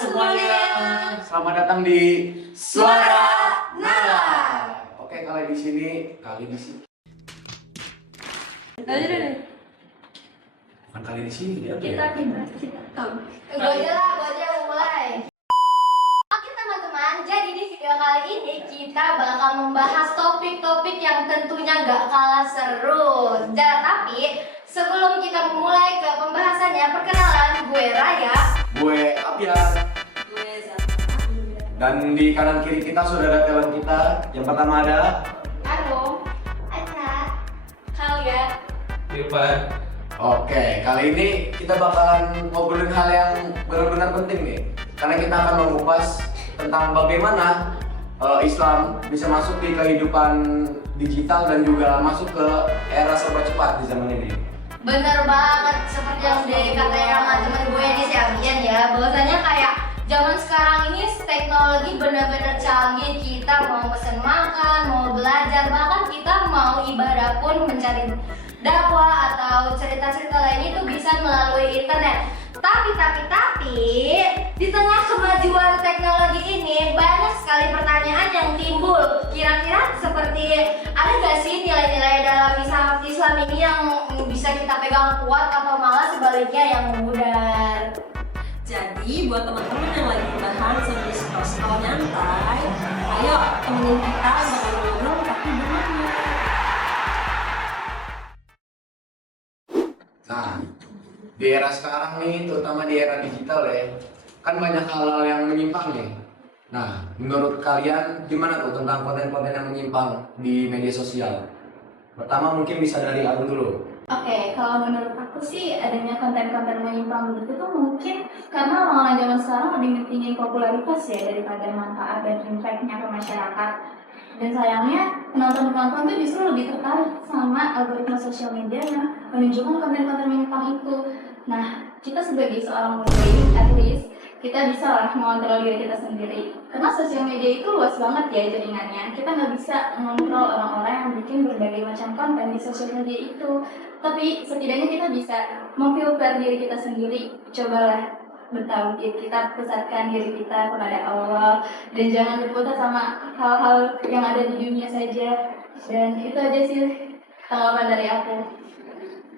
semuanya. Selamat datang di Suara Nalar. Oke, kali di sini. Bukan kali di sini ya. Kita tahu. Gue aja mulai. Oke teman-teman, jadi di video kali ini kita bakal membahas topik-topik yang tentunya gak kalah seru. Tapi sebelum kita memulai ke pembahasannya, perkenalan, gue Raya, Gue Apian. Gue Zafra. Dan di kanan kiri kita sudah ada talent kita. Yang pertama ada Arum, Aca, Kalian. Irfan. Oke, kali ini kita bakalan ngobrolin hal yang benar-benar penting nih. Karena kita akan mengupas tentang bagaimana Islam bisa masuk di kehidupan digital dan juga masuk ke era serba cepat di zaman ini. bener banget seperti yang dikatain sama temen gue ini si Abian ya, bahwasanya kayak zaman sekarang ini teknologi bener-bener canggih. Kita mau pesen makan, mau belajar, bahkan kita mau ibadah pun mencari dakwah atau cerita-cerita lain itu bisa melalui internet. Tapi di tengah kemajuan teknologi ini banyak sekali pertanyaan yang timbul. Kira-kira seperti ada gak sih nilai-nilai dalam Islam ini yang bisa kita pegang kuat atau malah sebaliknya yang memudar? Jadi buat teman-teman yang lagi bahan sambil scroll nyantai, ayo temenin kita ngobrol-ngobrol tapi benar. Nah, di era sekarang nih, terutama di era digital ya, kan banyak hal-hal yang menyimpang nih. Nah, menurut kalian gimana tuh tentang konten-konten yang menyimpang di media sosial? Pertama mungkin bisa dari aku dulu. Oke, kalau menurut aku sih adanya konten-konten menyimpang begitu tuh mungkin karena orang-orang zaman sekarang lebih mentingin popularitas ya daripada manfaat dan impact-nya ke masyarakat. Dan sayangnya penonton-penonton tuh justru lebih tertarik sama algoritma sosial media yang menunjukkan konten-konten menyimpang itu. Nah, kita sebagai seorang muslim, at least kita bisa lah mengontrol diri kita sendiri. Karena sosial media itu luas banget ya jaringannya. Kita nggak bisa mengontrol orang-orang yang bikin berbagai macam konten di sosial media itu. Tapi setidaknya kita bisa memfilter diri kita sendiri. Cobalah bertauhid, kita pusatkan diri kita kepada Allah dan jangan berputar sama hal-hal yang ada di dunia saja. Dan itu aja sih tanggapan dari aku.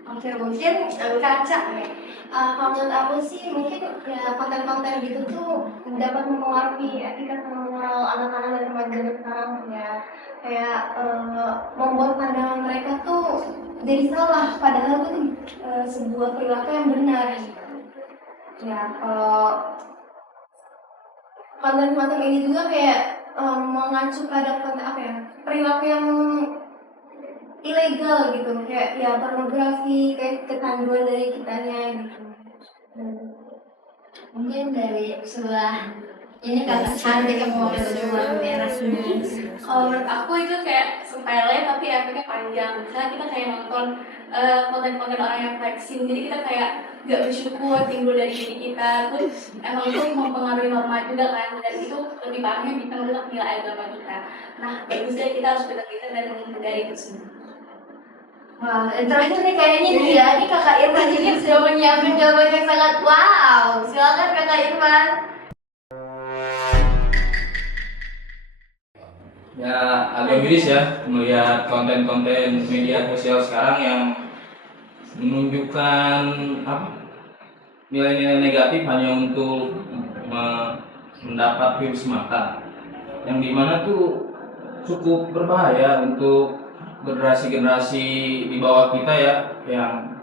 Oke, mungkin kaca nih. Kalau menurut aku sih mungkin ya konten-konten gitu tuh dapat mempengaruhi etikat moral anak-anak dan remaja sekarang ya. Kayak membuat pandangan mereka tuh jadi salah, padahal itu sebuah perilaku yang benar. Ya, kalau konten-konten ini juga kayak mengacu pada konten apa ya, perilaku yang ilegal gitu, kayak ya pornografi, kayak kecanduan dari kitanya gitu. Mungkin dari sebelah ini kakak cantik yang mau sebelah merah ini. Kalau menurut aku itu kayak sepele tapi efeknya panjang. Misalnya kita kayak nonton konten-konten orang yang flexing, jadi kita kayak gak bersyukur timbul dari diri kita. Terus emang itu mempengaruhi norma juga kan, dan itu lebih parahnya bisa merusak nilai agama kita. Nah, bagusnya kita harus pintar-pintar dan menghindari itu semua. Wah, terakhir nih kayaknya nih ya, ini kakak Irfan ini sudah menyiapkan jawaban yang sangat wow. Silakan kakak Irfan. Ya agak miris ya melihat konten-konten media sosial sekarang yang menunjukkan nilai-nilai negatif hanya untuk mendapat views semata, yang dimana tuh cukup berbahaya untuk generasi-generasi di bawah kita ya, yang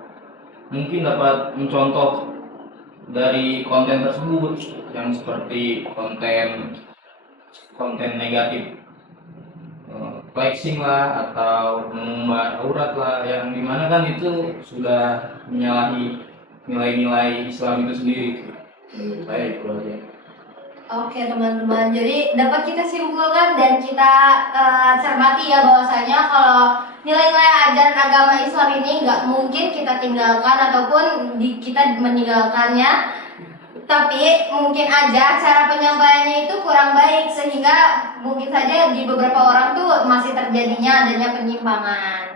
mungkin dapat mencontoh dari konten tersebut yang seperti konten negatif, flexing lah atau mengumbar aurat lah, yang dimana kan itu sudah menyalahi nilai-nilai Islam itu sendiri. Baik, itu aja. Oke teman-teman, jadi dapat kita simpulkan dan kita cermati ya bahwasanya kalau nilai-nilai ajaran agama Islam ini nggak mungkin kita tinggalkan ataupun kita meninggalkannya, tapi mungkin aja cara penyampaiannya itu kurang baik sehingga mungkin saja di beberapa orang tuh masih terjadinya adanya penyimpangan.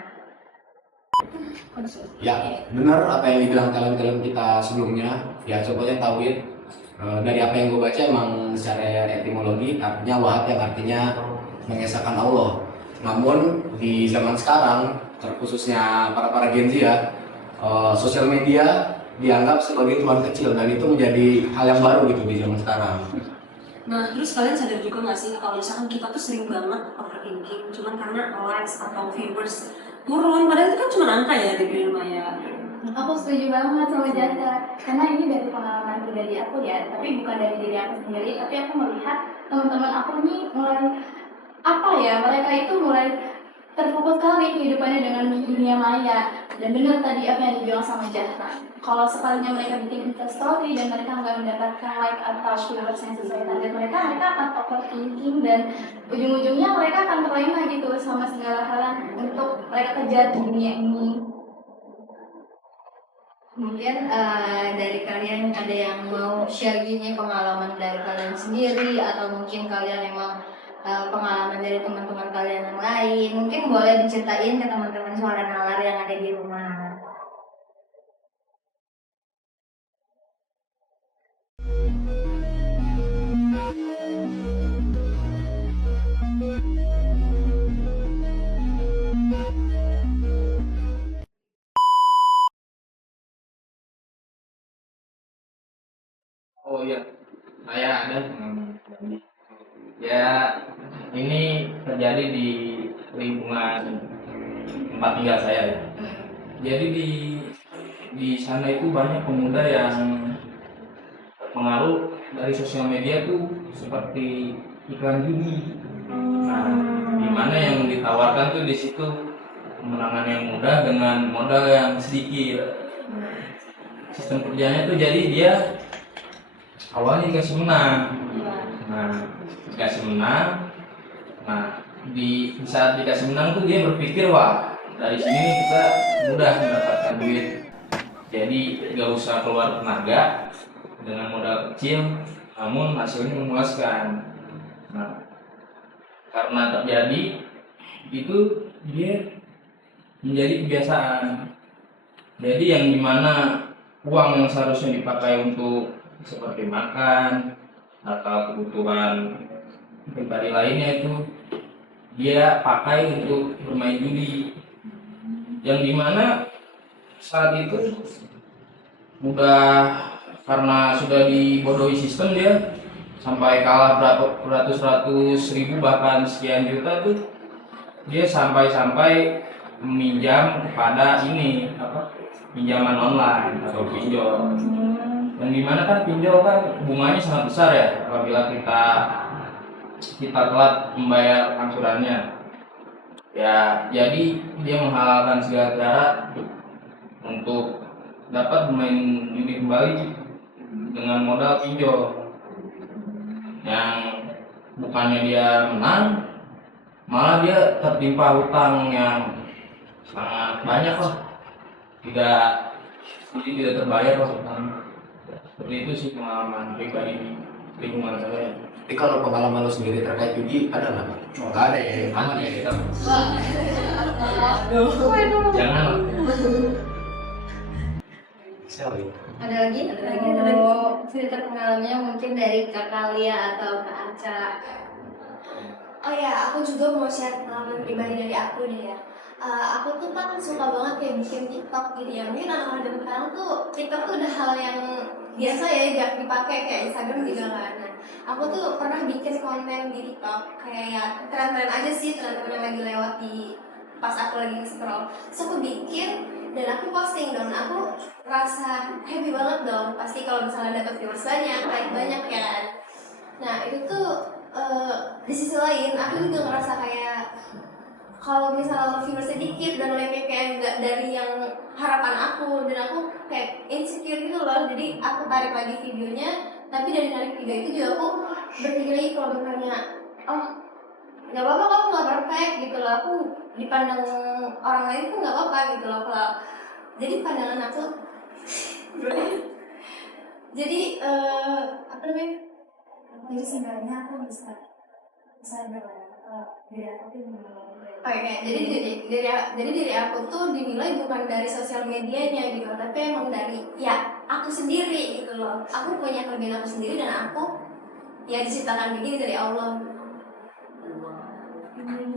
Ya, benar apa yang dibilang kalian kita sebelumnya. Ya, contohnya tauhid. Dari apa yang gue baca emang secara etimologi artinya wahab yang artinya mengesahkan Allah. Namun di zaman sekarang, terkhususnya para Gen Z ya, sosial media dianggap sebagai Tuhan kecil dan itu menjadi hal yang baru gitu di zaman sekarang. Nah, terus kalian sadar juga nggak sih kalau misalkan kita tuh sering banget overthinking, cuman karena likes atau viewers turun, padahal itu kan cuma angka ya di dunia maya. Aku setuju banget sama Jaka, karena ini dari pengalaman pribadi aku ya, tapi bukan dari diri aku sendiri, tapi aku melihat teman-teman aku nih mulai apa ya, mereka itu mulai terfokus sekali kehidupannya dengan dunia maya. Dan benar tadi apa yang dibilang sama Jaka, kalau sekalinya mereka bikin story dan mereka nggak mendapatkan like atau viewers yang sesuai target mereka, mereka akan overthinking dan ujung-ujungnya mereka akan terlena gitu sama segala hal yang untuk mereka kejar di dunia ini. Mungkin dari kalian ada yang mau share gini pengalaman dari kalian sendiri, atau mungkin kalian emang pengalaman dari teman-teman kalian yang lain, mungkin boleh diceritain ke teman-teman Suara Nalar yang ada di rumah. Oh iya, saya ada ya, ini terjadi di lingkungan tempat tinggal saya ya. Jadi di sana itu banyak pemuda yang terpengaruh dari sosial media tuh seperti iklan judi. Nah, di mana yang ditawarkan tuh di situ kemenangan yang mudah dengan modal yang sedikit. Sistem kerjanya tuh jadi dia awalnya dikasih menang. Nah, dikasih menang. Nah, di saat dikasih menang tuh dia berpikir, wah, dari sini kita mudah mendapatkan duit. Jadi gak usah keluar tenaga dengan modal kecil, namun hasilnya memuaskan. Nah, karena terjadi itu dia menjadi kebiasaan. Jadi yang dimana uang yang seharusnya dipakai untuk seperti makan atau kebutuhan pribadi lainnya itu dia pakai untuk bermain judi, yang dimana saat itu udah karena sudah dibodohi sistem, dia sampai kalah berapa ratus ribu bahkan sekian juta tuh, dia sampai meminjam kepada ini pinjaman online atau pinjol, yang dimana kan pinjol kan bunganya sangat besar ya apabila kita telat membayar angsurannya ya. Jadi dia menghalalkan segala cara untuk dapat bermain judi kembali dengan modal pinjol, yang bukannya dia menang, malah dia tertimpa hutang yang sangat banyak lah, tidak terbayar lah hutang. Seperti itu sih pengalaman pribadi di lingkungan saya. Tapi kalau pengalaman lo sendiri terkait judi ada nggak? Nggak ada ya, aman ya kita. Jangan lah. Sorry. Ada lagi? Mau cerita pengalamannya mungkin dari Kak Kalia atau Kak Aca. Oh ya, aku juga mau share pengalaman pribadi dari aku deh ya. Aku tuh kan suka banget kayak bikin TikTok gitu ya. Mungkin anak-anak zaman sekarang tuh TikTok tuh udah hal yang biasa ya, dia dipakai kayak Instagram juga kan. Nah, aku tuh pernah bikin konten di TikTok kayak ya tren-tren aja sih, tren-tren yang lagi lewat di pas aku lagi scroll. Terus aku bikin dan aku posting dong. Aku rasa happy banget dong. Pasti kalau misalnya dapat viewers banyak, like banyak ya kan. Nah itu tuh di sisi lain aku juga ngerasa kayak kalau misalnya viewers sedikit dan like kayak nggak dari yang harapan aku, dan aku kayak insecure gitu loh. Jadi aku tarik lagi videonya, tapi dari tarik video itu juga aku berpikir lagi kalau misalnya nggak apa-apa, kamu nggak perfect gitu loh. Aku dipandang orang lain tuh nggak apa-apa gitu loh. Kalau jadi pandangan aku jadi apa namanya, jadi sebenarnya aku bisa diri aku tuh Oke, jadi diri aku tuh dinilai bukan dari sosial medianya gitu, tapi emang dari ya aku sendiri gitu loh. Aku punya kelebihan aku sendiri dan aku ya diciptakan begini dari Allah.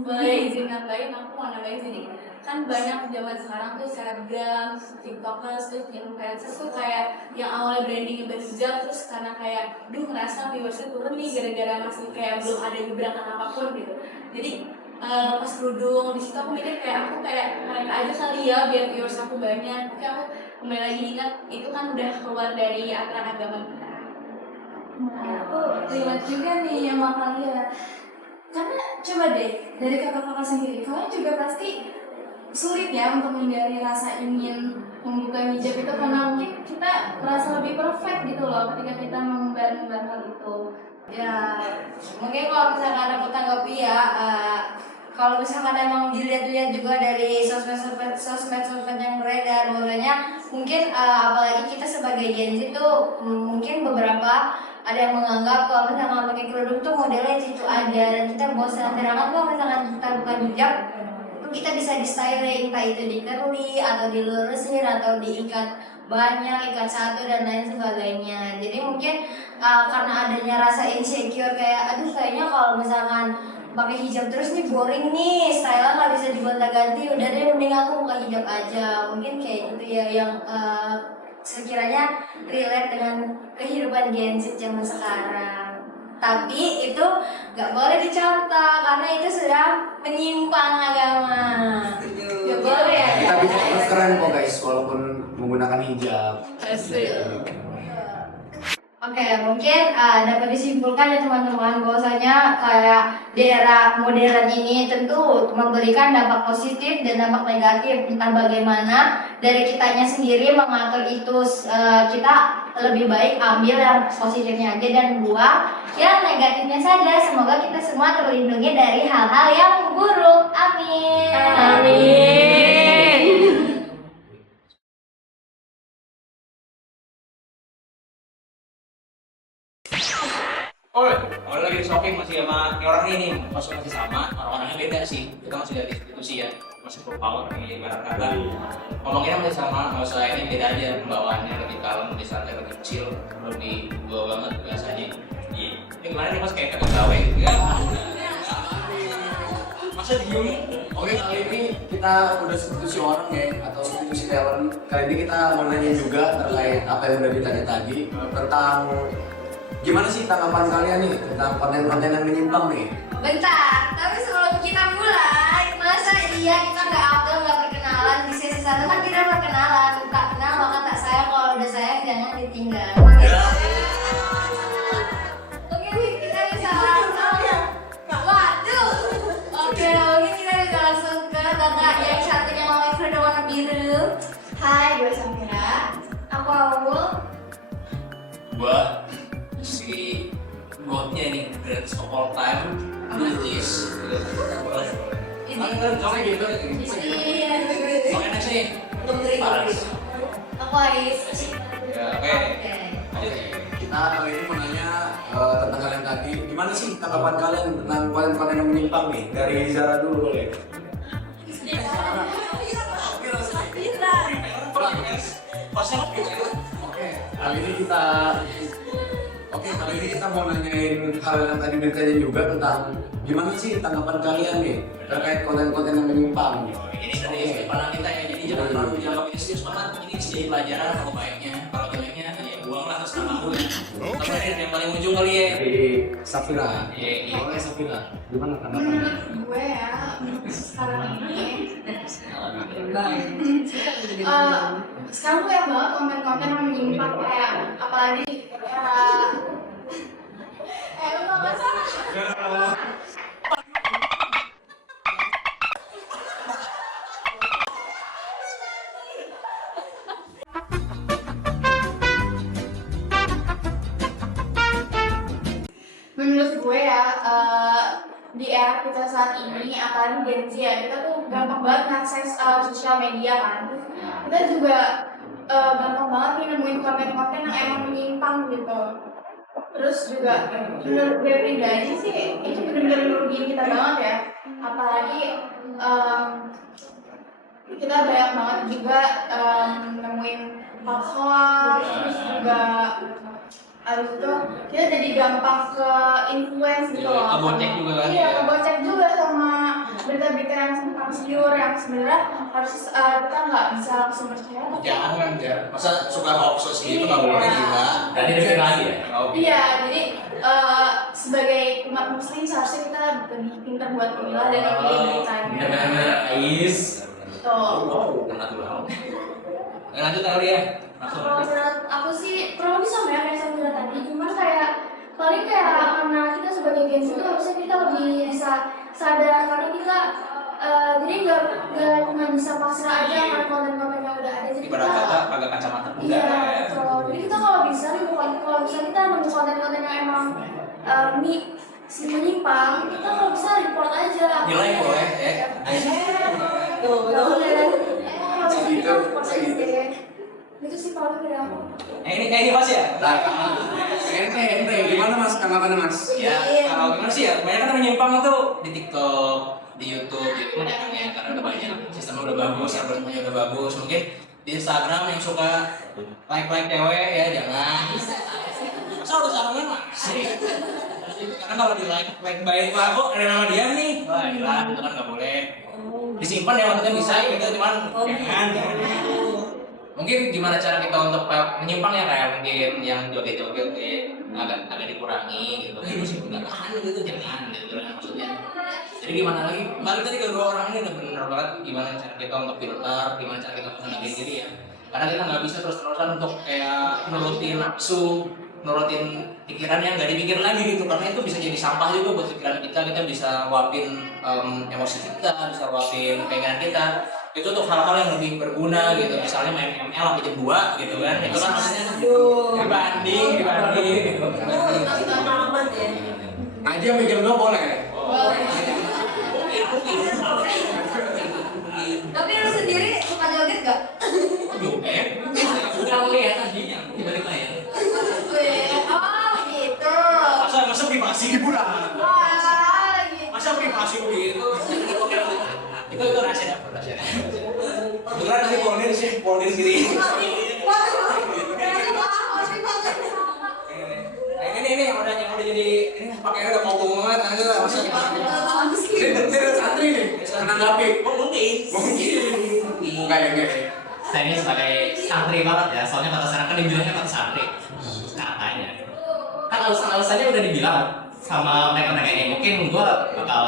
Boleh izin nambahin, aku mau nambahin jadi kan banyak zaman sekarang tuh selebgram, tiktokers, terus influencers tuh kayak yang awalnya brandingnya berhijab terus karena kayak ngerasa viewersnya turun nih gara-gara masih kayak belum ada gebrakan apapun gitu. Jadi pas kerudung di situ aku mikir kayak aku kayak mereka aja kali ya biar viewers aku banyak. Tapi aku kembali lagi ingat itu kan udah keluar dari aturan agama kita. Aku terima juga nih sama kalian. Karena coba deh dari kakak-kakak sendiri, kalian juga pasti sulit ya untuk menghindari rasa ingin membuka hijab itu karena mungkin kita merasa lebih perfect gitu loh ketika kita mengumbar hal itu. Ya, mungkin kalau misalkan aku tanggapi ya, kalau misalkan emang dilihat-lihat juga dari sosmed yang beredar, bahwasanya mungkin apalagi kita sebagai Gen Z tuh mungkin beberapa ada yang menganggap kalau misalkan pakai kerudung tuh modelnya itu aja dan kita bosan. Sedangkan kalau misalkan kita buka hijab itu kita bisa di styling, entah itu di curly atau dilurusin atau diikat banyak, ikat satu dan lain sebagainya. Jadi mungkin karena adanya rasa insecure kayak aduh kayaknya kalau misalkan pakai hijab terus nih boring nih, style nggak bisa digonta-ganti, udah deh mending aku buka hijab aja. Mungkin kayak gitu ya yang sekiranya relate dengan kehidupan Gen Z zaman sekarang. Tapi itu nggak boleh dicontoh karena itu sudah menyimpang agama. Nggak boleh ya. Tapi tetap keren kok guys, walaupun menggunakan hijab. Oke, mungkin dapat disimpulkan ya teman-teman bahwasanya kayak di era modern ini tentu memberikan dampak positif dan dampak negatif. Entah bagaimana dari kitanya sendiri mengatur itu, kita lebih baik ambil yang positifnya aja dan buang yang negatifnya saja. Semoga kita semua terlindungi dari hal-hal yang buruk. Amin. Amin. Oh, kalau lagi di shopping masih sama orang ini masih sama, orang-orangnya beda sih. Kita masih dari institusi ya, masih full power ini ibarat kata. Ngomongnya masih sama, nggak usah ini beda aja pembawaannya lebih kalem, lebih santai, lebih kecil, lebih gua banget biasanya. Iya, ini gimana nih mas kayak kagak gawe gitu kan? Masa diem? Oke, kali ini kita udah substitusi orang ya, atau substitusi talent. Kali ini kita mau nanya juga terkait apa yang udah ditanya tadi tentang gimana sih tanggapan kalian nih tentang konten-konten yang menyimpang nih? Bentar, tapi sebelum kita mulai, masa iya kita nggak upload, nggak perkenalan di sesi satu kan kita perkenalan, tak kenal maka tak sayang, kalau udah sayang jangan ditinggal. Oke, kita bisa langsung. Waduh, oke, mungkin kita bisa langsung ke kakak yang satunya mau kerudung warna biru. Hai, gue Samira. Aku Aul. Gua si godnya nih greatest of all time, Najis. Kamu gitu? Oke next nih. Paras. Aku Ais. Ya oke. Kita kali ini mau nanya tentang kalian tadi, gimana sih tanggapan kalian tentang konten-konten yang menyimpang nih? Dari Zara dulu boleh? Kali ini kita mau nanyain hal yang tadi ditanya juga tentang gimana sih tanggapan kalian nih terkait konten-konten yang menyimpang. Ini dari sudut pandang kita ya, jadi jangan terlalu dianggap ini serius banget. Ini jadi pelajaran kalau baiknya, kalau jeleknya ya buanglah terus kamu. Tapi yang paling ujung kali ya. Dari Safira. Iya. Boleh Safira, gimana tanggapannya? Gue ya sekarang ini sekarang tuh banyak banget konten-konten yang menyimpang kayak apalagi lu tau gak salah menurut gue ya di era kita saat ini apalagi Gen Z ya kita tuh gampang banget ngakses sosial media kan kita juga gampang banget nih nemuin konten-konten yang emang menyimpang gitu terus juga menurut gue pribadi sih itu benar-benar merugiin kita banget ya apalagi kita banyak banget juga nemuin hoax nggak habis itu kita jadi gampang ke influence gitu loh. Kebocek juga kan? Iya, kebocek juga sama berita-berita yang simpang siur yang sebenarnya harus kita nggak bisa langsung percaya. Jangan ya, masa suka hoax gitu nggak boleh gila. Berarti dari lagi ya? Iya, jadi sebagai umat muslim seharusnya kita lebih pintar buat memilah dan memilih beritanya. Bener-bener Ais. Tuh. Wow, natural. Lanjut kali ya. Kalau menurut aku sih kurang lebih sama ya kayak saya bilang tadi, cuman kayak paling kayak karena kita sebagai Gen Z itu harusnya kita lebih bisa sadar karena kita jadi nggak cuma bisa pasrah aja sama konten-konten yang udah ada. Jadi Ibarat kata pakai kacamata kuda. iya betul. Jadi kita kalau bisa nih kalau bisa kita nemu konten-konten yang emang menyimpang, kita kalau bisa report aja. Nilai boleh ya. Itu sih paling dari aku. Ini Mas ya. Nah, ente gimana Mas tanggapannya Mas? Ya, kalau gimana sih ya? Banyak kan menyimpang tuh di TikTok, di YouTube, gitu kan ya, karena udah banyak sistemnya udah bagus, algoritmanya udah bagus. Mungkin di Instagram yang suka like cewek ya jangan. Masa udah sarangan Mas? Karena kalau di like baik aku ada nama dia nih, wah gila, itu kan nggak boleh. Disimpan ya maksudnya bisa gitu, cuman jangan. Mungkin gimana cara kita untuk menyimpang ya kayak mungkin yang joget-joget agak dikurangi gitu. Masih nggak tahan gitu jangan gitu kan maksudnya. Jadi gimana lagi? Balik tadi ke dua orang ini udah bener banget gimana cara kita untuk filter, gimana cara kita mengendalikan diri ya. Karena kita nggak bisa terus-terusan untuk kayak nurutin nafsu, nurutin pikiran yang nggak dipikir lagi gitu. Karena itu bisa jadi sampah juga buat pikiran kita. Kita bisa luapin emosi kita, bisa luapin keinginan kita. Itu untuk hal-hal yang lebih berguna gitu, misalnya main ML sampai jam 2 gitu kan, itu kan maksudnya dibanding gitu. Aman ya. Ngaji sampai jam 2 boleh? Tapi lu sendiri suka joget gak? Joget, udah lihat tadinya dibalik layar. Oh gitu. Masa privasi hiburan? Wah gitu. Masa privasi begitu? Itu rahasia. Kebetulan nanti polder sendiri. Ini yang udah jadi ini pakainya udah mau banget nanti lah masa Ini santri nih, menanggapi. mungkin. Kayak Saya ini sebagai santri banget ya, soalnya kata sekarang kan dibilangnya kata santri katanya kan alasan-alasannya udah dibilang sama mereka-mereka ini. Mungkin gue bakal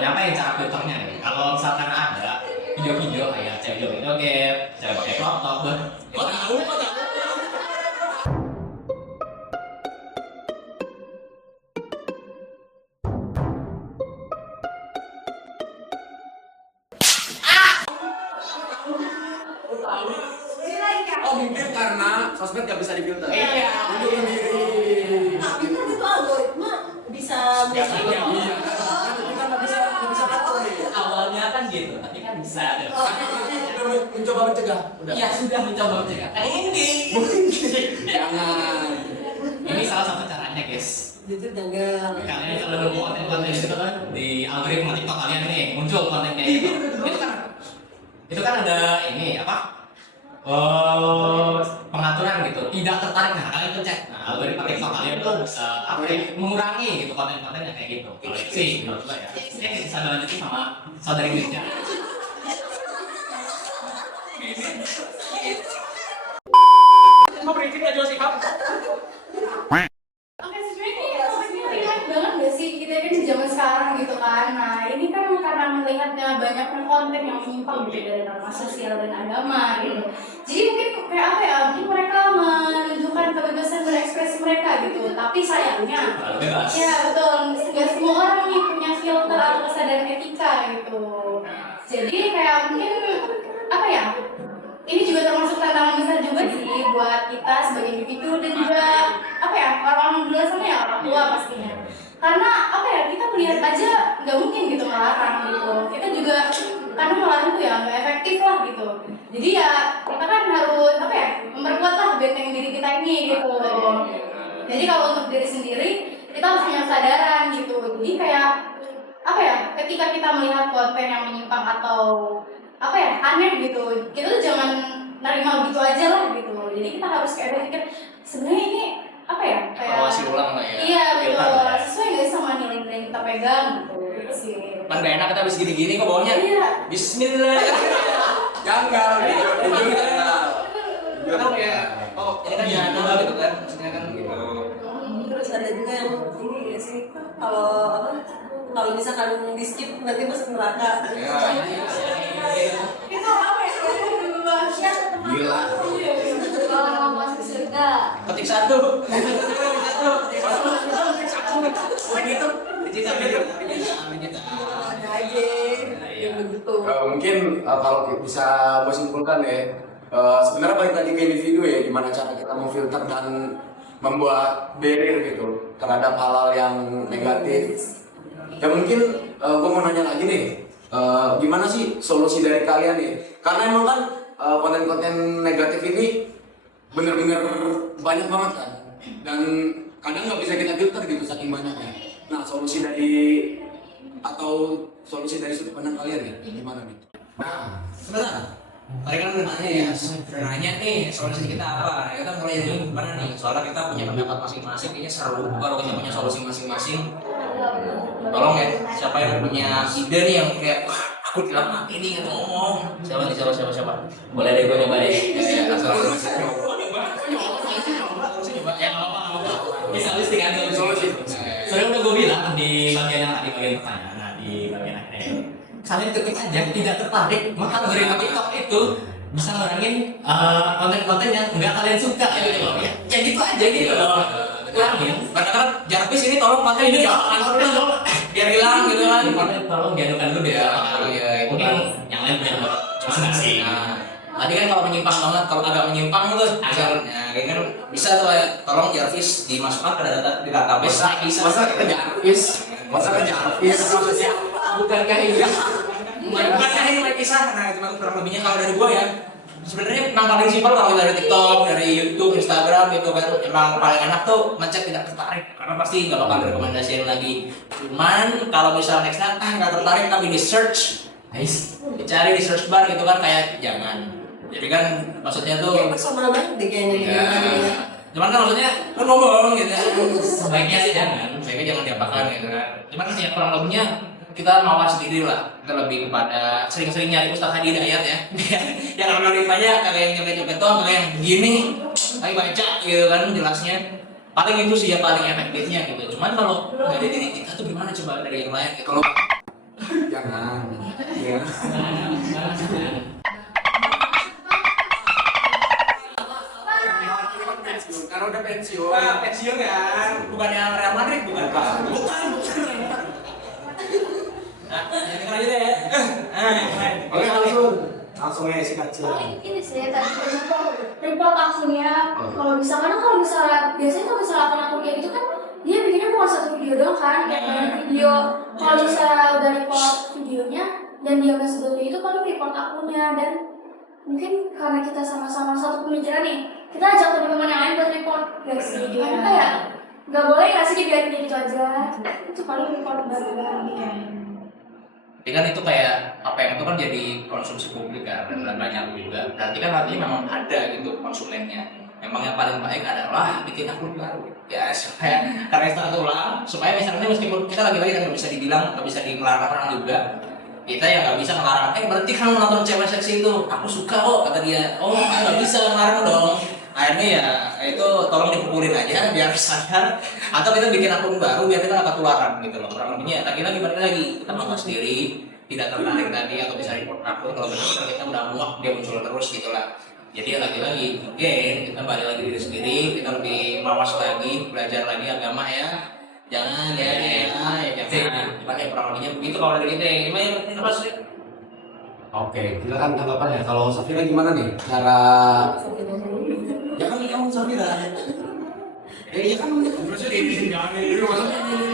nyampein cara filternya nih. Kalau misalkan ada video-video kayak cewek joget-joget, cewek pakai crop top, Kok tahu? oh mungkin karena sosmed gak bisa difilter. Iya. Unjuk sendiri. Tapi kan itu algoritma bisa Iya, kita nggak bisa atur nih. awalnya kan gitu, tapi kan bisa. Tapi udah mencoba mencegah. Udah. Ya sudah mencoba mencegah. Mungkin. Jangan. Ini salah satu caranya guys. jujur jangan. Kalian kalau nemu konten-konten itu kan di algoritma TikTok kalian nih muncul konten kayak gitu. Itu kan ada ini apa? Pengaturan gitu. Tidak tertarik, nah kalian tuh cek. Nah, algoritma TikTok kalian tuh bisa apa ya, mengurangi gitu konten-konten yang kayak gitu. Kalau itu sih menurut gue ya. Ini bisa dilanjutin sama saudari Mirja. Mau berizin nggak Josi Hap? Oke, sebenarnya relate banget gak sih kita kan di zaman sekarang gitu kan. Nah, ini kan karena melihatnya banyaknya konten yang menyimpang gitu dari norma sosial dan agama gitu. Jadi mungkin kayak apa ya, mungkin mereka menunjukkan kebebasan berekspresi mereka gitu. Tapi sayangnya, Bebas. ya betul, gak semua orang nih punya filter atau kesadaran etika gitu. Jadi kayak mungkin apa ya, ini juga termasuk tantangan besar juga sih buat kita sebagai individu dan juga apa ya, orang-orang di luar sana ya, orang tua pastinya. Karena apa ya, kita melihat aja nggak mungkin gitu melarang gitu. Kita juga karena melarang tuh ya nggak efektif lah gitu. Jadi ya kita kan harus apa ya, memperkuat lah benteng diri kita ini gitu. Jadi kalau untuk diri sendiri kita harus punya kesadaran gitu. Jadi kayak apa ya, ketika kita melihat konten yang menyimpang atau apa ya, aneh gitu, kita tuh jangan nerima gitu aja lah gitu. Jadi kita harus kayak berpikir sebenarnya ini apa ya, kayak Evaluasi ulang lah ya. iya Filter betul, lah ya. sesuai nggak sih sama nilai-nilai yang kita pegang gitu sih. Kan gak enak kita habis gini-gini kok bawanya. Iya. Bismillah. Janggal, jujur janggal. Kan ya, oh ini kan nyata gitu kan, maksudnya kan gitu. Terus ada juga yang ini ya sih, kalau misalkan di skip nanti masuk neraka. Ya, Itu apa ya? Gila. Kalau mau masuk surga. ketik satu. Begitu. Digital gitu. Ada aja yang begitu. Mungkin kalau bisa gue simpulkan ya, sebenarnya balik lagi ke individu ya, gimana cara kita memfilter dan membuat barrier gitu terhadap hal-hal yang negatif. Ya mungkin gue mau nanya lagi nih, gimana sih solusi dari kalian nih? Karena emang kan konten-konten negatif ini bener-bener banyak banget kan, dan kadang nggak bisa kita filter gitu saking banyaknya. Nah solusi dari sudut pandang kalian nih gimana nih? Nah, sebentar. Tadi kan udah nanya ya, udah nanya nih solusi kita apa? Kita mulai dari gimana nih? Soalnya kita punya pendapat masing-masing, kayaknya seru. Kalau kita punya solusi masing-masing, tolong ya, siapa yang punya ide nih yang kayak, wah aku tidak mati nih gitu ngomong. Siapa nih, siapa? Boleh deh gue coba deh. Ya, asal coba. Ya, nggak apa-apa. Bisa listing kan solusi. Soalnya udah gue bilang di bagian pertanyaan, nah di bagian akhirnya itu kalian ketik aja tidak tertarik, maka algoritma TikTok itu bisa ngurangin konten-konten yang nggak kalian suka gitu loh ya. Ya gitu aja gitu loh. Kurangin. Karena kan Jarvis ini tolong pakai ini jangan biar hilang gitu kan. Tolong dianukan dulu deh. Iya, itu Mungkin kan. yang lain punya masing-masing. Nah, tadi kan kalau menyimpang banget, kalau agak menyimpang tuh misalnya kayak kan bisa tuh kayak tolong Jarvis dimasukkan ke data di database. Masa ke Jarvis? Maksudnya bukan kayak Bukan ini kisah. Nah, cuma kurang lebihnya kalau dari gua ya. Sebenarnya memang paling simpel kalau dari TikTok, dari YouTube, Instagram gitu kan. Emang paling enak tuh mencet tidak tertarik karena pasti nggak bakal direkomendasiin lagi. Cuman kalau misalnya next nggak tertarik tapi di search, dicari di search bar gitu kan kayak jangan. Jadi kan maksudnya tuh Kayak personal banget deh kayaknya. ya. Cuman kan maksudnya kan ngomong gitu ya. Sebaiknya sih jangan. Sebaiknya jangan diapakan gitu kan. Cuman ya kurang lebihnya kita mawas diri lah. Kita lebih kepada sering-sering nyari Ustaz Hadi Hidayat ya. Yang algoritmanya kagak yang joget-joget doang, kagak yang begini. Ayo baca gitu kan jelasnya. Paling itu sih yang paling efektifnya gitu. Cuman kalau dari diri kita tuh gimana coba dari yang lain gitu. Kalau jangan. Ya. Karena udah pensiun. pensiun kan, bukan yang Real Madrid bukan. Bukan. Nah, ini aja deh ya. Oke langsung ya si kecil. Paling ini sih tadi Report akunnya, kalau misalnya biasanya kalau misalnya akun kayak gitu kan dia bikinnya bukan satu video doang kan, kayak banyak video. Kalau misalnya udah report videonya dan dia nggak seperti itu, kan report akunnya. Dan mungkin karena kita sama-sama satu pemikiran nih, kita ajak teman-teman yang lain buat report guys videonya kayak nggak boleh nggak sih dibiarin gitu aja. Itu paling report bareng-bareng gitu. Tapi kan itu kayak apa yang itu kan jadi konsumsi publik kan dan banyak juga. Berarti kan artinya memang ada gitu konsumennya. Memang yang paling baik adalah bikin akun baru. Ya supaya karena itu ulang supaya misalnya meskipun kita lagi-lagi kan nggak bisa dibilang nggak bisa dilarang juga. Kita yang nggak bisa ngelarang. Berarti kamu nonton cewek seksi itu aku suka kok kata dia. Oh nggak bisa ngelarang dong. Akhirnya ya itu tolong dipukulin aja biar sadar atau kita bikin akun baru biar kita nggak ketularan gitu loh kurang lebihnya lagi balik lagi kita mawas diri tidak tertarik tadi atau bisa report akun kalau benar kita udah muak dia muncul terus gitulah jadi lagi again kita balik lagi diri sendiri kita lebih mawas lagi belajar lagi agama ya jangan jangan pakai kurang lebihnya begitu kalau dari kita gimana apa sih. Oke, silakan tanggapannya. Kalau Safira gimana nih cara? Jangan kamu Safira. Ya kan maksudnya ini jangan ini maksudnya ini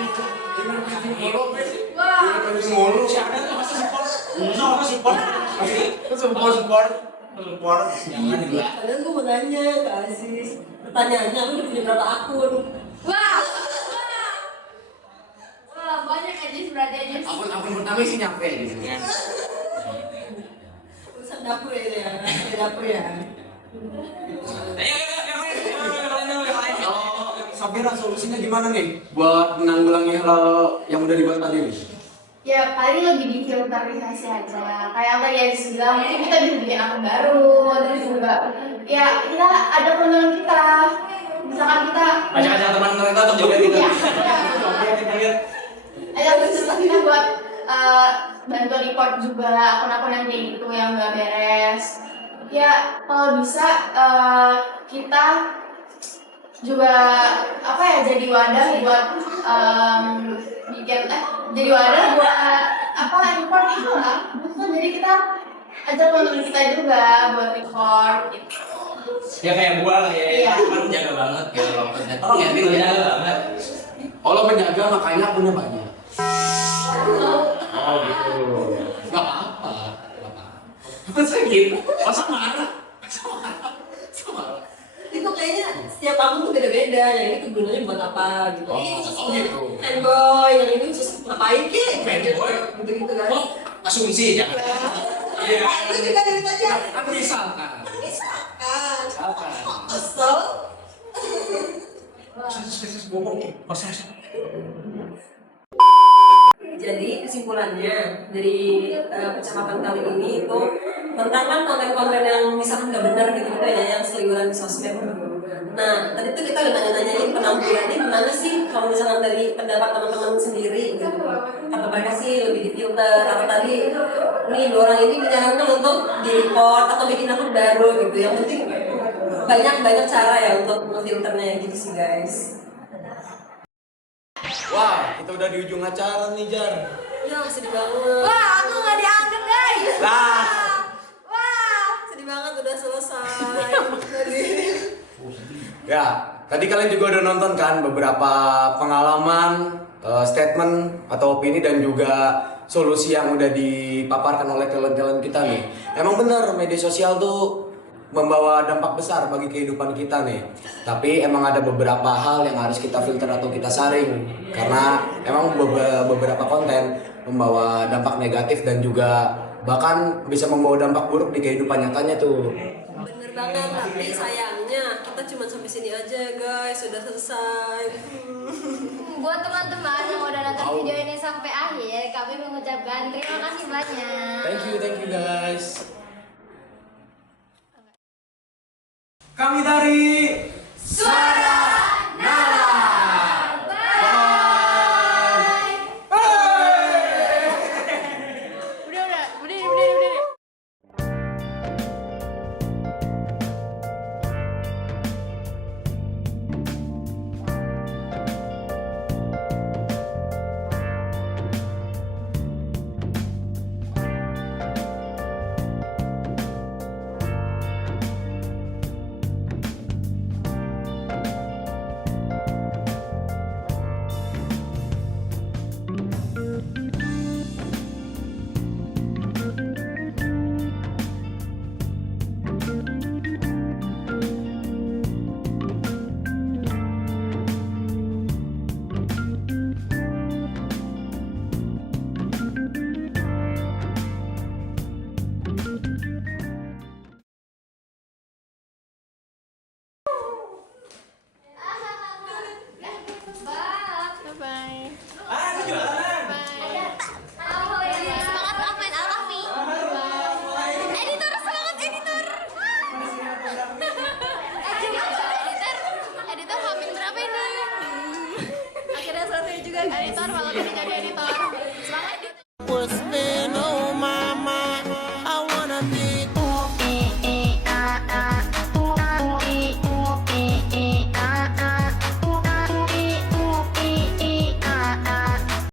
mulu. Siapa tuh masa support? Support. Jangan juga. Kadang gue mau nanya ke Aziz, pertanyaannya lu udah punya berapa akun? Wah, banyak aja berarti aja. Akun pertama sih nyampe di sini. Urusan dapur ya itu ya, dapur ya. Kalau Safira solusinya gimana nih buat menanggulangi hal yang udah dibahas tadi nih? Ya paling lebih difilterisasi aja. Kayak apa ya bilang, mungkin kita bisa bikin akun baru, terus juga ya kita ada konten kita. Misalkan kita Ajak-ajak teman kita untuk joget gitu. Iya. Ada khusus kita buat bantu report juga akun-akun yang kayak gitu yang nggak beres. Ya kalau bisa kita juga apa ya jadi wadah buat bikin jadi wadah buat apa report gitu lah. Jadi kita ajak teman-teman kita juga buat report gitu. Ya kayak gua lah ya, Iya. kan jaga banget gitu loh. Tolong ya, Bil, jaga banget. Allah menjaga makanya punya banyak. Oh gitu. Gak apa-apa. Masa gitu? Masa marah? Itu kayaknya setiap akun tuh beda-beda, yang ini kegunaannya buat apa gitu. Oh gitu. Fanboy, yang ini khusus ngapain kek? Fanboy? Gitu-gitu kan. Oh, asumsi jangan. Iya. Itu juga dari tadi Aku misalkan. misalkan. Kesel. Jadi kesimpulannya dari percakapan kali ini itu tentang kan konten-konten yang misalkan nggak benar gitu ya, yang seliweran di sosmed. Nah, tadi tuh kita udah nanya-nanyain penampilannya gimana sih kalau misalkan dari pendapat teman-teman sendiri gitu. Kata mereka sih lebih difilter, atau tadi nih dua orang ini disarankan untuk di-report atau bikin akun baru gitu. Yang penting banyak cara ya untuk ngefilternya gitu sih guys. Wah, kita udah di ujung acara nih, Jar. Ya sedih banget. Wah, aku nggak dianggap guys. Lah. Wah. Sedih banget udah selesai. Ya, tadi kalian juga udah nonton kan beberapa pengalaman, statement atau opini dan juga solusi yang udah dipaparkan oleh talent-talent kita nih. Emang bener media sosial tuh membawa dampak besar bagi kehidupan kita nih. Tapi emang ada beberapa hal yang harus kita filter atau kita saring karena emang beberapa konten membawa dampak negatif dan juga bahkan bisa membawa dampak buruk di kehidupan nyatanya tuh. Bener banget, tapi sayangnya kita cuma sampai sini aja guys, sudah selesai. Buat teman-teman yang udah nonton video ini sampai akhir, kami mengucapkan terima kasih banyak. Thank you guys. Kami dari Suara Nalar. Udah. Editor, malam ini jadi editor. Semangat.